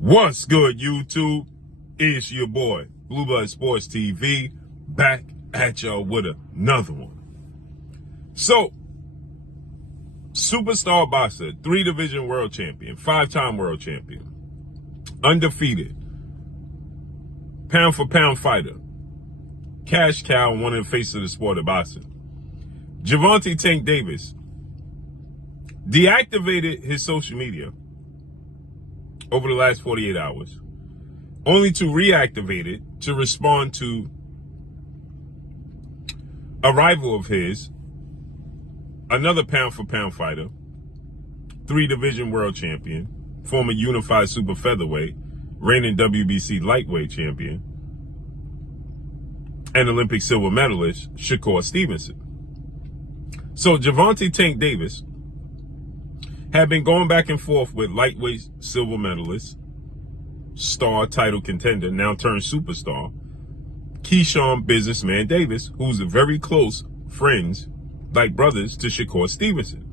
What's good, YouTube? It's your boy, Blue Blood Sports TV, back at y'all with another one. So, superstar boxer, 3-division world champion, 5-time world champion, undefeated, pound-for-pound fighter, cash cow, and one of the faces of the sport of boxing. Gervonta Tank Davis deactivated his social media over the last 48 hours, only to reactivate it to respond to a rival of his, another pound-for-pound fighter, 3-division world champion, former unified super featherweight, reigning WBC lightweight champion, and Olympic silver medalist, Shakur Stevenson. So Gervonta Tank Davis had been going back and forth with lightweight silver medalist, star title contender, now turned superstar, Keyshawn businessman Davis, who's very close friends, like brothers, to Shakur Stevenson.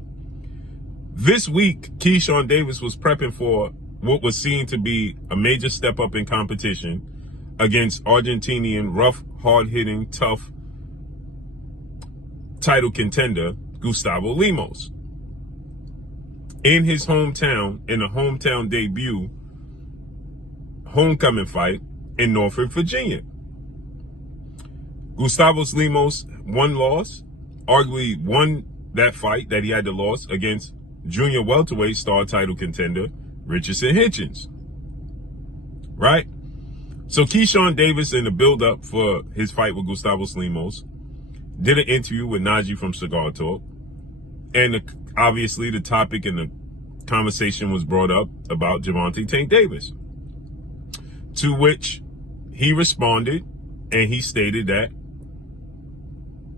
This week, Keyshawn Davis was prepping for what was seen to be a major step up in competition against Argentinian rough, hard-hitting, tough title contender Gustavo Lemos in his hometown, in a hometown debut homecoming fight in Norfolk, Virginia. Gustavo Lemos one loss, arguably won that fight that he had to lose against junior welterweight star title contender Richardson Hitchens. Right? So Keyshawn Davis, in the build-up for his fight with Gustavo Lemos, did an interview with Najee from Cigar Talk, and obviously the topic and the conversation was brought up about Gervonta Tank Davis, to which he responded, and he stated that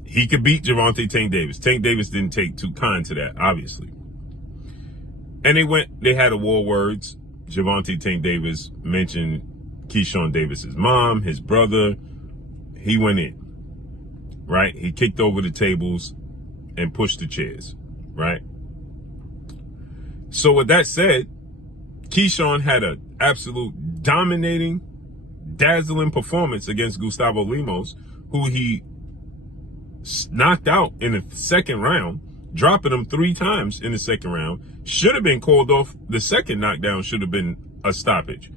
he could beat Gervonta Tank Davis. Tank Davis didn't take too kind to that, obviously. And they had a war words. Gervonta Tank Davis mentioned Keyshawn Davis's mom, his brother. He went in, right? He kicked over the tables and pushed the chairs, right? So with that said, Keyshawn had an absolute dominating, dazzling performance against Gustavo Lemos, who he knocked out in the second round, dropping him 3 times in the second round. Should have been called off. The second knockdown should have been a stoppage.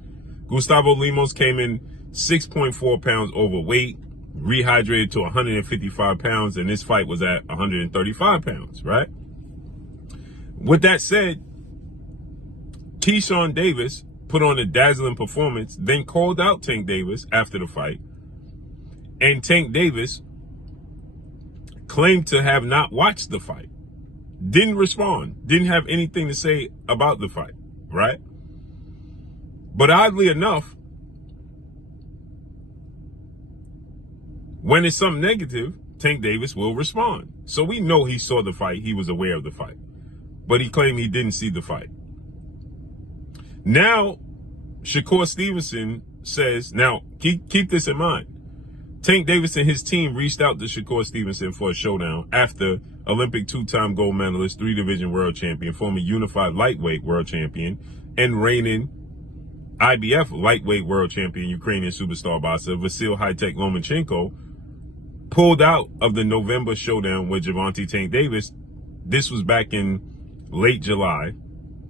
Gustavo Lemos came in 6.4 pounds overweight, rehydrated to 155 pounds, and this fight was at 135 pounds, right? With that said, Keyshawn Davis put on a dazzling performance, then called out Tank Davis after the fight. And Tank Davis claimed to have not watched the fight, didn't respond, didn't have anything to say about the fight, right? But oddly enough, when it's something negative, Tank Davis will respond. So we know he saw the fight, he was aware of the fight, but he claimed he didn't see the fight. Now, Shakur Stevenson says, now keep this in mind, Tank Davis and his team reached out to Shakur Stevenson for a showdown after Olympic 2-time gold medalist, 3-division world champion, former unified lightweight world champion, and reigning IBF lightweight world champion, Ukrainian superstar boxer Vasil High-Tech Lomachenko pulled out of the November showdown with Gervonta Tank Davis. This was back in late July,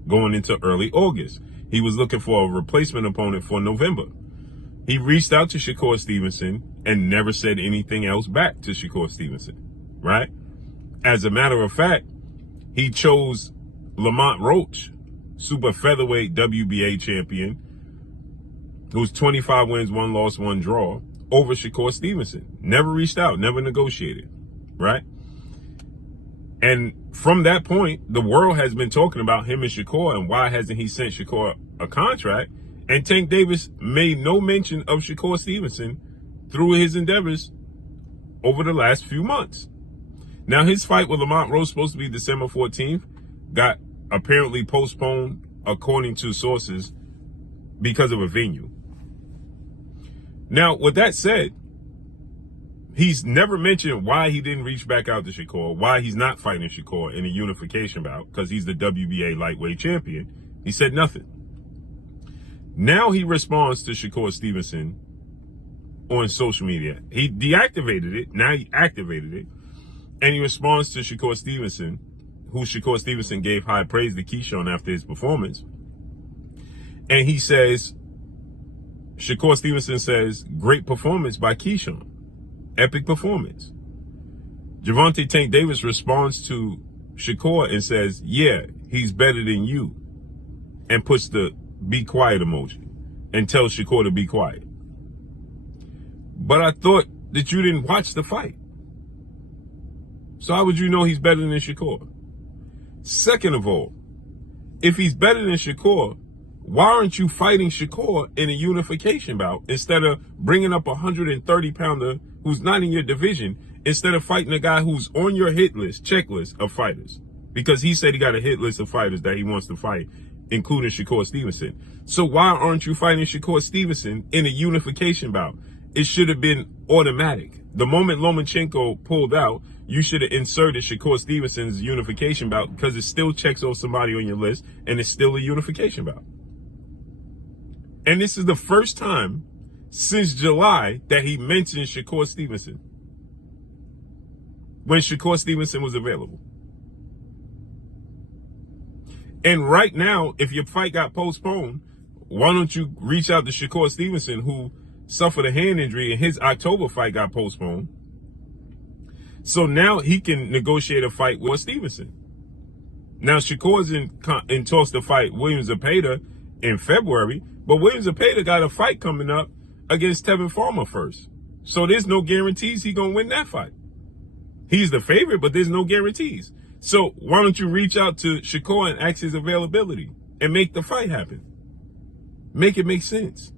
going into early August. He was looking for a replacement opponent for November. He reached out to Shakur Stevenson and never said anything else back to Shakur Stevenson, right? As a matter of fact, he chose Lamont Roach, super featherweight WBA champion, who's 25 wins, 1 loss, 1 draw, over Shakur Stevenson. Never reached out, never negotiated, right? And from that point, the world has been talking about him and Shakur, and why hasn't he sent Shakur a contract? And Tank Davis made no mention of Shakur Stevenson through his endeavors over the last few months. Now, his fight with Lamont Roach, supposed to be December 14th, got apparently postponed, according to sources, because of a venue. Now, with that said, he's never mentioned why he didn't reach back out to Shakur, why he's not fighting Shakur in a unification bout, because he's the WBA lightweight champion. He said nothing. Now he responds to Shakur Stevenson on social media. He deactivated it. Now he activated it. And he responds to Shakur Stevenson, who Shakur Stevenson gave high praise to Keyshawn after his performance. And he says, Shakur Stevenson says, great performance by Keyshawn. Epic performance. Gervonta Tank Davis responds to Shakur and says, yeah, he's better than you. And puts the be quiet emoji and tells Shakur to be quiet. But I thought that you didn't watch the fight. So how would you know he's better than Shakur? Second of all, if he's better than Shakur, why aren't you fighting Shakur in a unification bout instead of bringing up a 130-pounder who's not in your division, instead of fighting a guy who's on your hit list, checklist of fighters? Because he said he got a hit list of fighters that he wants to fight, including Shakur Stevenson. So why aren't you fighting Shakur Stevenson in a unification bout? It should have been automatic. The moment Lomachenko pulled out, you should have inserted Shakur Stevenson's unification bout because it still checks off somebody on your list and it's still a unification bout. And this is the first time since July that he mentioned Shakur Stevenson when Shakur Stevenson was available. And right now, if your fight got postponed, why don't you reach out to Shakur Stevenson, who suffered a hand injury and his October fight got postponed? So now he can negotiate a fight with Stevenson. Now Shakur's in talks to fight Williams Zepeda in February, but Williams Zepeda got a fight coming up against Tevin Farmer first. So there's no guarantees he's going to win that fight. He's the favorite, but there's no guarantees. So why don't you reach out to Shakur and ask his availability and make the fight happen? Make it make sense.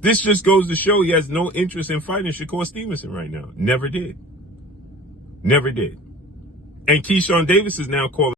This just goes to show he has no interest in fighting Shakur Stevenson right now. Never did. Never did. And Keyshawn Davis is now calling